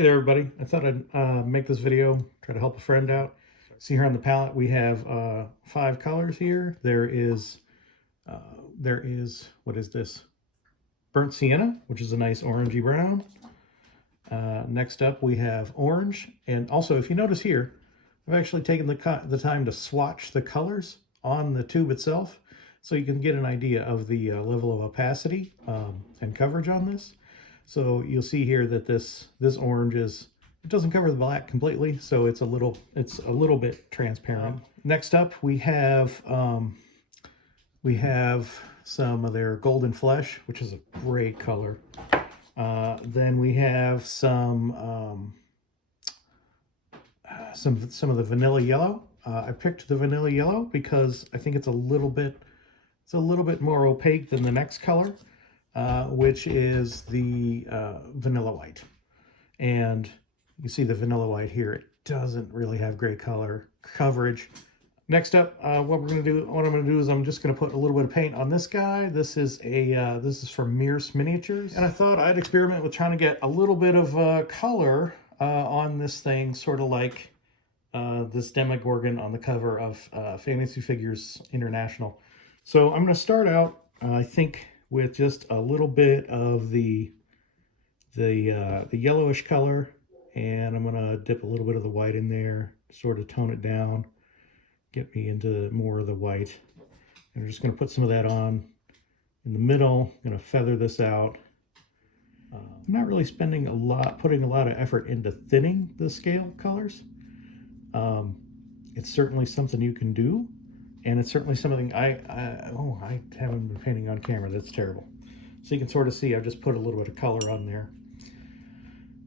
Hey there, everybody. I thought I'd make this video, try to help a friend out. See here on the palette, we have 5 colors here. There is, what is this? Burnt sienna, which is a nice orangey brown. Next up, we have orange. And also, if you notice here, I've actually taken the time to swatch the colors on the tube itself, so you can get an idea of the level of opacity and coverage on this. So you'll see here that this orange it doesn't cover the black completely, so it's a little bit transparent. Next up, we have some of their golden flesh, which is a great color. Then we have some of the vanilla yellow. I picked the vanilla yellow because I think it's a little bit more opaque than the next color, which is the vanilla white. And you see the vanilla white here, it doesn't really have great color coverage. Next up, what I'm gonna do is I'm just gonna put a little bit of paint on this guy. This is from Mierce Miniatures, and I thought I'd experiment with trying to get a little bit of color on this thing, sort of like this Demogorgon on the cover of Fantasy Figures International. So I'm gonna start out, I think, with just a little bit of the yellowish color, and I'm gonna dip a little bit of the white in there, sort of tone it down, get me into more of the white. And we're just gonna put some of that on in the middle. I'm gonna feather this out. I'm not really putting a lot of effort into thinning the scale colors. It's certainly something you can do, and it's certainly something I haven't been painting on camera. That's terrible. So you can sort of see I've just put a little bit of color on there.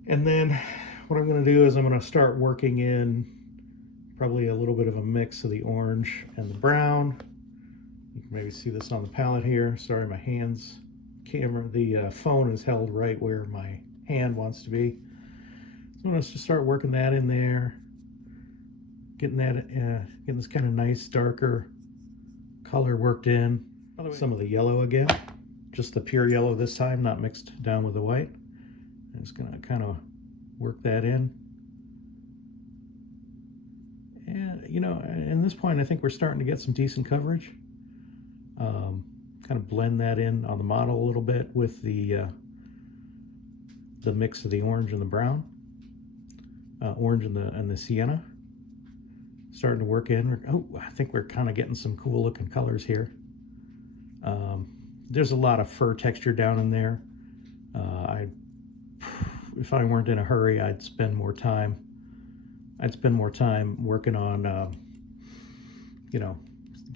And then what I'm going to do is I'm going to start working in probably a little bit of a mix of the orange and the brown. You can maybe see this on the palette here. Sorry, my the phone is held right where my hand wants to be. So I'm going to just start working that in there, getting this kind of nice darker color worked in. Some of the yellow again, just the pure yellow this time, not mixed down with the white. I'm just gonna kind of work that in. And in this point, I think we're starting to get some decent coverage. Kind of blend that in on the model a little bit with the mix of the orange and the brown, orange and the sienna. Starting to work in. I think we're kind of getting some cool looking colors here. There's a lot of fur texture down in there. If I weren't in a hurry, I'd spend more time working on,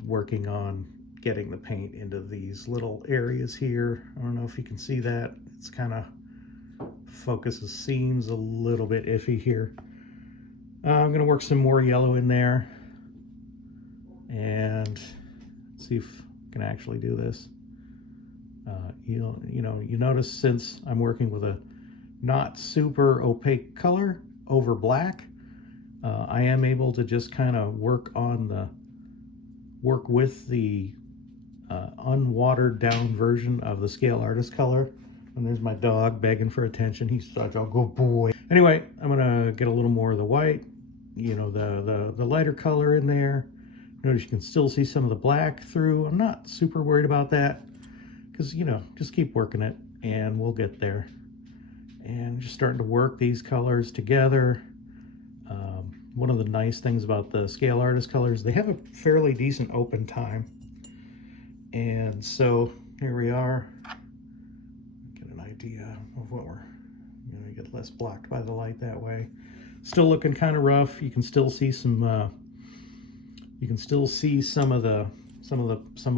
working on getting the paint into these little areas here. I don't know if you can see that. It's kind of focuses seems a little bit iffy here. I'm going to work some more yellow in there and see if I can actually do this. You notice, since I'm working with a not super opaque color over black, I am able to just kind of work with the unwatered down version of the Scale Artist color. And there's my dog begging for attention. He's such a good boy. Anyway, I'm gonna get a little more of the white, the lighter color in there. Notice you can still see some of the black through. I'm not super worried about that, because just keep working it and we'll get there. And just starting to work these colors together. One of the nice things about the Scale Artist colors, they have a fairly decent open time. And so here we are. Get an idea of what you get less blocked by the light that way. Still looking kind of rough. You can still see some some of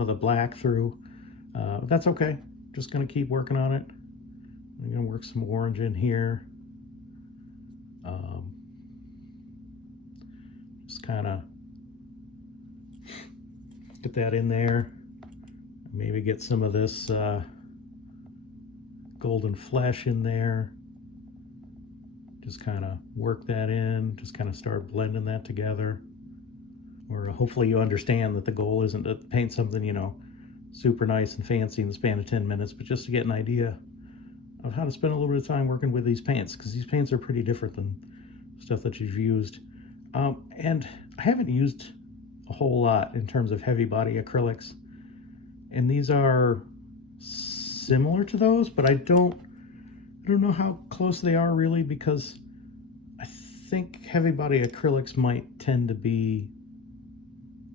the black through. That's okay. Just gonna keep working on it. I'm gonna work some orange in here. Just kind of get that in there. Maybe get some of this golden flesh in there. Just kind of work that in. Just kind of start blending that together. Or hopefully you understand that the goal isn't to paint something, super nice and fancy in the span of 10 minutes, but just to get an idea of how to spend a little bit of time working with these paints, because these paints are pretty different than stuff that you've used. And I haven't used a whole lot in terms of heavy body acrylics, and these are similar to those, but I don't know how close they are really, because I think heavy body acrylics might tend to be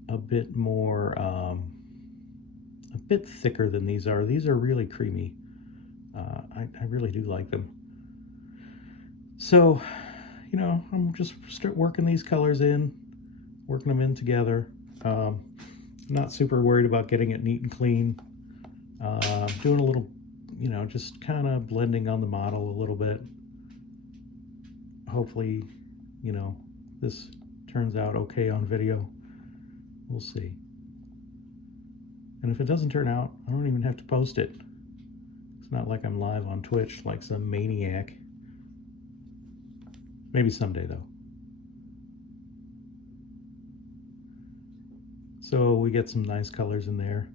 a bit more, a bit thicker than these are. These are really creamy. I really do like them. So, you know, I'm just start working these colors in, working them in together. Not super worried about getting it neat and clean. Doing a little, you know, just kind of blending on the model a little bit. Hopefully, you know, this turns out okay on video. We'll see. And if it doesn't turn out, I don't even have to post it. It's not like I'm live on Twitch like some maniac. Maybe someday, though. So we get some nice colors in there.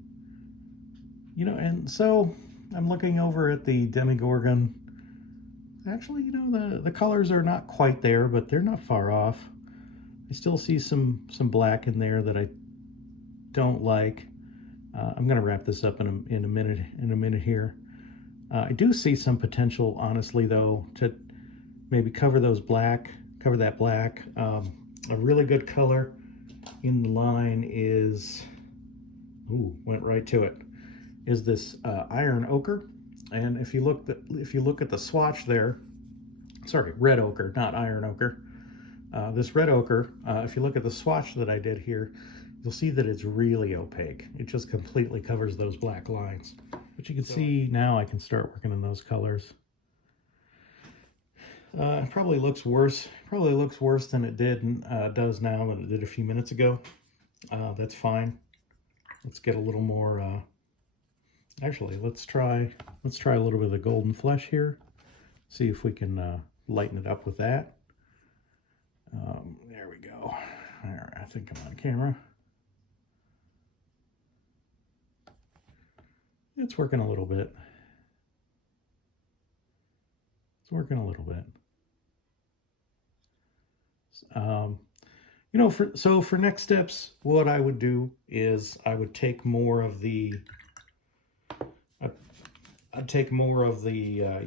You know, and so I'm looking over at the Demogorgon. Actually, you know, the colors are not quite there, but they're not far off. I still see some black in there that I don't like. I'm going to wrap this up in a minute here. I do see some potential, honestly, though, to maybe cover that black. A really good color in the line is, ooh, went right to it, is this iron ochre. And if you look at the swatch there, sorry, red ochre, not iron ochre. This red ochre, if you look at the swatch that I did here, you'll see that it's really opaque. It just completely covers those black lines. But you can see now I can start working in those colors. It probably looks worse than it does now than it did a few minutes ago. That's fine. Let's get a little more, actually, let's try a little bit of the golden flesh here. See if we can lighten it up with that. There we go. All right, I think I'm on camera. It's working a little bit. It's working a little bit. You know, for next steps, what I would do is I would take more of the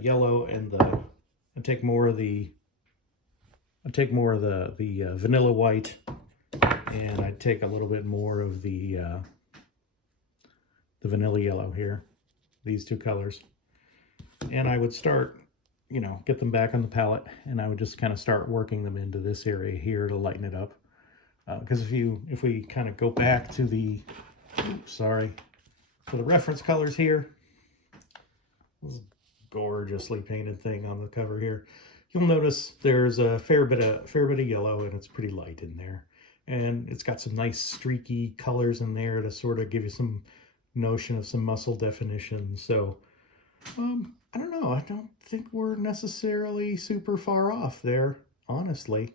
yellow and I'd take more of the vanilla white, and I'd take a little bit more of the vanilla yellow here, these two colors, and I would start, you know, get them back on the palette, and I would just kind of start working them into this area here to lighten it up. Because if we kind of go back to the, to the reference colors here, this gorgeously painted thing on the cover here, you'll notice there's a fair bit of yellow, and it's pretty light in there, and it's got some nice streaky colors in there to sort of give you some notion of some muscle definition. So I don't know, I don't think we're necessarily super far off there, honestly.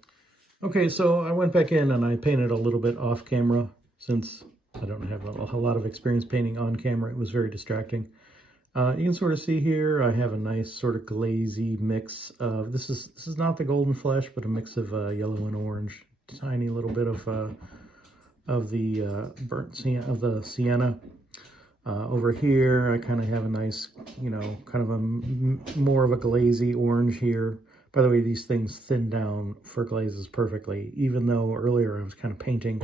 Okay, so I went back in and I painted a little bit off camera, since I don't have a lot of experience painting on camera. It was very distracting. You can sort of see here I have a nice sort of glazy mix of, this is not the golden flesh, but a mix of yellow and orange, tiny little bit of the burnt sienna. Over here I kind of have a nice, you know, kind of more of a glazy orange here. By the way, these things thin down for glazes perfectly, even though earlier I was kind of painting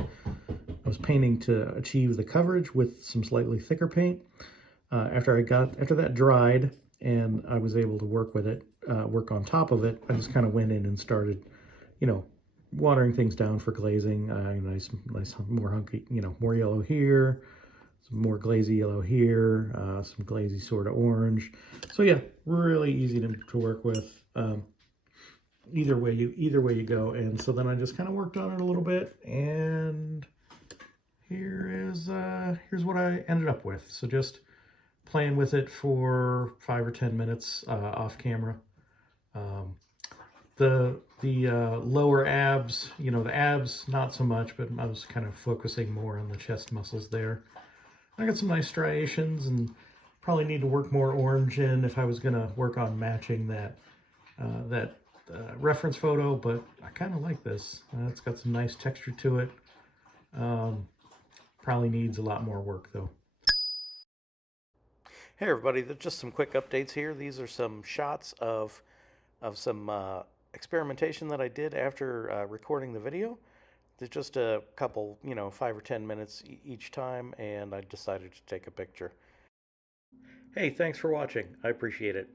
to achieve the coverage with some slightly thicker paint. After that dried and I was able to work with it, work on top of it, I just kind of went in and started, you know, watering things down for glazing. Nice more hunky, you know, more yellow here, some more glazy yellow here, some glazy sort of orange. So yeah, really easy to work with. Either way you go. And so then I just kind of worked on it a little bit, and here's what I ended up with. So just playing with it for 5 or 10 minutes off camera. The lower abs, you know, the abs not so much, but I was kind of focusing more on the chest muscles there. I got some nice striations, and Probably need to work more orange in if I was going to work on matching that reference photo, but I kind of like this. It's got some nice texture to it. Probably needs a lot more work though. Hey everybody, just some quick updates here. These are some shots of some experimentation that I did after recording the video. There's just a couple, 5 or 10 minutes each time, and I decided to take a picture. Hey, thanks for watching. I appreciate it.